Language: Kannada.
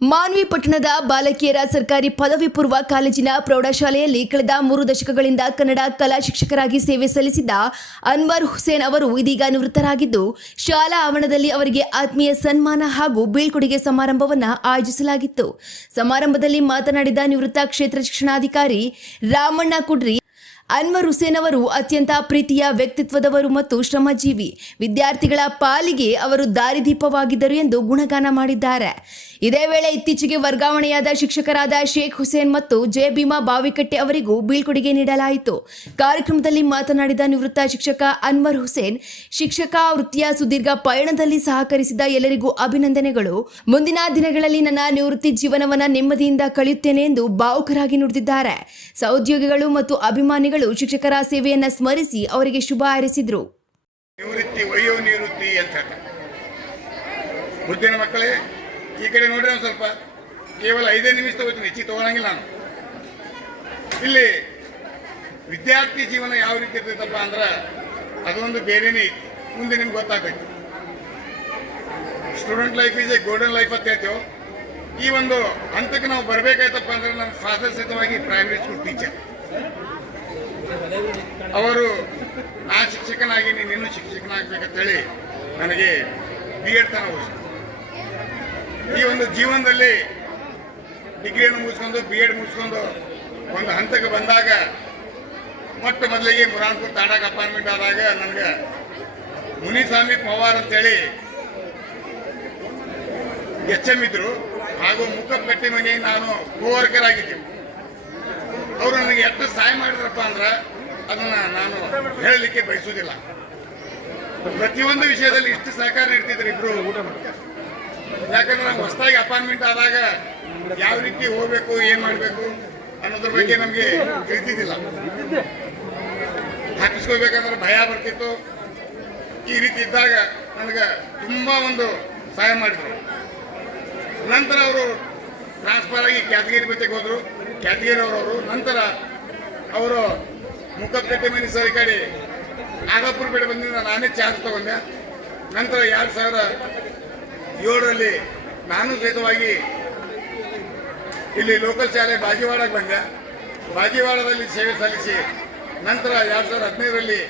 ಮಾನ್ವಿ ಪಟ್ಟಣದ ಬಾಲಕಿಯರ ಸರ್ಕಾರಿ ಪದವಿ ಪೂರ್ವ ಕಾಲೇಜಿನ ಪ್ರೌಢಶಾಲೆಯಲ್ಲಿ ಕಳೆದ 3 ದಶಕಗಳಿಂದ ಕನ್ನಡ ಕಲಾ ಶಿಕ್ಷಕರಾಗಿ ಸೇವೆ ಸಲ್ಲಿಸಿದ್ದ ಅನ್ವರ್ ಹುಸೇನ್ ಅವರು ಇದೀಗ ನಿವೃತ್ತರಾಗಿದ್ದು, ಶಾಲಾ ಆವರಣದಲ್ಲಿ ಅವರಿಗೆ ಆತ್ಮೀಯ ಸನ್ಮಾನ ಹಾಗೂ ಬೀಳ್ಕೊಡುಗೆ ಸಮಾರಂಭವನ್ನು ಆಯೋಜಿಸಲಾಗಿತ್ತು. ಸಮಾರಂಭದಲ್ಲಿ ಮಾತನಾಡಿದ ನಿವೃತ್ತ ಕ್ಷೇತ್ರ ಶಿಕ್ಷಣಾಧಿಕಾರಿ ರಾಮಣ್ಣ ಕುಡ್ರಿ, ಅನ್ವರ್ ಹುಸೇನ್ ಅವರು ಅತ್ಯಂತ ಪ್ರೀತಿಯ ವ್ಯಕ್ತಿತ್ವದವರು ಮತ್ತು ಶ್ರಮಜೀವಿ. ವಿದ್ಯಾರ್ಥಿಗಳ ಪಾಲಿಗೆ ಅವರು ದಾರಿದೀಪವಾಗಿದ್ದರು ಎಂದು ಗುಣಗಾನ ಮಾಡಿದ್ದಾರೆ. ಇದೇ ವೇಳೆ ಇತ್ತೀಚೆಗೆ ವರ್ಗಾವಣೆಯಾದ ಶಿಕ್ಷಕರಾದ ಶೇಖ್ ಹುಸೇನ್ ಮತ್ತು ಜೆ ಭೀಮಾ ಬಾವಿಕಟ್ಟೆ ಅವರಿಗೂ ಬೀಳ್ಕೊಡುಗೆ ನೀಡಲಾಯಿತು. ಕಾರ್ಯಕ್ರಮದಲ್ಲಿ ಮಾತನಾಡಿದ ನಿವೃತ್ತ ಶಿಕ್ಷಕ ಅನ್ವರ್ ಹುಸೇನ್, ಶಿಕ್ಷಕ ವೃತ್ತಿಯ ಸುದೀರ್ಘ ಪಯಣದಲ್ಲಿ ಸಹಕರಿಸಿದ ಎಲ್ಲರಿಗೂ ಅಭಿನಂದನೆಗಳು. ಮುಂದಿನ ದಿನಗಳಲ್ಲಿ ನನ್ನ ನಿವೃತ್ತಿ ಜೀವನವನ್ನು ನೆಮ್ಮದಿಯಿಂದ ಕಳೆಯುತ್ತೇನೆ ಎಂದು ಭಾವುಕರಾಗಿ ನುಡಿದಿದ್ದಾರೆ. ಸಹೋದ್ಯೋಗಿಗಳು ಮತ್ತು ಅಭಿಮಾನಿಗಳು ಶಿಕ್ಷಕರ ಸೇವೆಯನ್ನು ಸ್ಮರಿಸಿ ಅವರಿಗೆ ಶುಭ ಹಾರೈಸಿದರು. ನಿವೃತ್ತಿ ಅಂತ ಬುದ್ಧಿನ ಮಕ್ಕಳೇ, ಈ ಕಡೆ ನೋಡ್ರಿ ಒಂದು ಸ್ವಲ್ಪ. ಕೇವಲ 5 ನಿಮಿಷ ತಗೋತೀನಿ, ಹೆಚ್ಚಿಗೆ ತಗೊಳಂಗಿಲ್ಲ ನಾನು. ಇಲ್ಲಿ ವಿದ್ಯಾರ್ಥಿ ಜೀವನ ಯಾವ ರೀತಿ ಇರ್ತೈತಪ್ಪ ಅಂದ್ರೆ ಅದೊಂದು ಬೇರೆನೇ ಐತಿ. ಮುಂದೆ ನಿಮ್ಗೆ ಗೊತ್ತಾಗ್ತೈತಿ. Student life is a golden life ಅಂತ ಹೇಳ್ತೇವೆ. ಈ ಒಂದು ಹಂತಕ್ಕೆ ನಾವು ಬರಬೇಕಾಯ್ತಪ್ಪ ಅಂದ್ರೆ ನಮ್ಮ ಫಾದರ್ ಸಹಿತವಾಗಿ ಪ್ರೈಮರಿ ಸ್ಕೂಲ್ ಟೀಚರ್ ಅವರು, ನಾನು ಶಿಕ್ಷಕನಾಗಿ ನೀನು ಶಿಕ್ಷಕನಾಗಬೇಕಂತೇಳಿ ನನಗೆ B.Ed ತನಕ ಓದಿಸಿದ್ರು. ಈ ಒಂದು ಜೀವನದಲ್ಲಿ ಡಿಗ್ರಿಯನ್ನು ಮುಗಿಸ್ಕೊಂಡು B.Ed ಮುಗಿಸ್ಕೊಂಡು ಒಂದು ಹಂತಕ್ಕೆ ಬಂದಾಗ ಮೊಟ್ಟ ಮೊದಲಿಗೆ ಮುರಾನ್ಪುರ ತಾಂಡಾಗ ಅಪಾರ್ಟ್ಮೆಂಟ್ ಆದಾಗ ನನಗೆ ಮುನಿಸ್ವಾಮಿ ಪವಾರ್ ಅಂತೇಳಿ HM ಇದ್ರು. ಹಾಗೂ ಮುಖಪಟ್ಟಿ ಮನೆಗೆ ನಾನು ಕೋವರ್ಕರ್ ಆಗಿದ್ದೆ. ಅವರು ನನಗೆ ಎಷ್ಟು ಸಹಾಯ ಮಾಡಿದ್ರಪ್ಪ ಅಂದ್ರೆ ಅದನ್ನು ನಾನು ಹೇಳಲಿಕ್ಕೆ ಬಯಸೋದಿಲ್ಲ. ಪ್ರತಿಯೊಂದು ವಿಷಯದಲ್ಲಿ ಇಷ್ಟು ಸಹಕಾರ ನೀಡ್ತಿದ್ರು ಇಬ್ರು. ಯಾಕಂದ್ರೆ ನಾವು ಹೊಸದಾಗಿ ಅಪಾರ್ಟ್ಮೆಂಟ್ ಆದಾಗ ಯಾವ ರೀತಿ ಹೋಗ್ಬೇಕು, ಏನು ಮಾಡಬೇಕು ಅನ್ನೋದ್ರ ಬಗ್ಗೆ ನಮಗೆ ತಿಳಿತಿದ್ದಿಲ್ಲ. ಹಾಕಿಸ್ಕೋಬೇಕಂದ್ರೆ ಭಯ ಬರ್ತಿತ್ತು. ಈ ರೀತಿ ಇದ್ದಾಗ ನನಗೆ ತುಂಬ ಒಂದು ಸಹಾಯ ಮಾಡಿದರು. ನಂತರ ಅವರು ಟ್ರಾನ್ಸ್ಫರ್ ಆಗಿ ಕ್ಯಾತಗಿರಿ ಬಚ್ಚೆಗೆ ಹೋದರು. ಕ್ಯಾತಗಿರಿ ಅವರವರು ನಂತರ ಅವರು ಮುಖಪೇಟೆ ಮನೆ ಸರ್ ಈ ಕಡೆ ಆಗಾಪುರ ಪೇಟೆ ಬಂದಿಂದ ನಾನೇ ಚಾರ್ಜ್ ತಗೊಂಡೆ. ನಂತರ 2007ರಲ್ಲಿ ನಾನು ಸಹಿತವಾಗಿ ಇಲ್ಲಿ ಲೋಕಲ್ ಶಾಲೆ ಬಾಜಿವಾಡಕ್ಕೆ ಬಂದೆ. ಬಾಜಿವಾಡದಲ್ಲಿ ಸೇವೆ ಸಲ್ಲಿಸಿ ನಂತರ 2015ರಲ್ಲಿ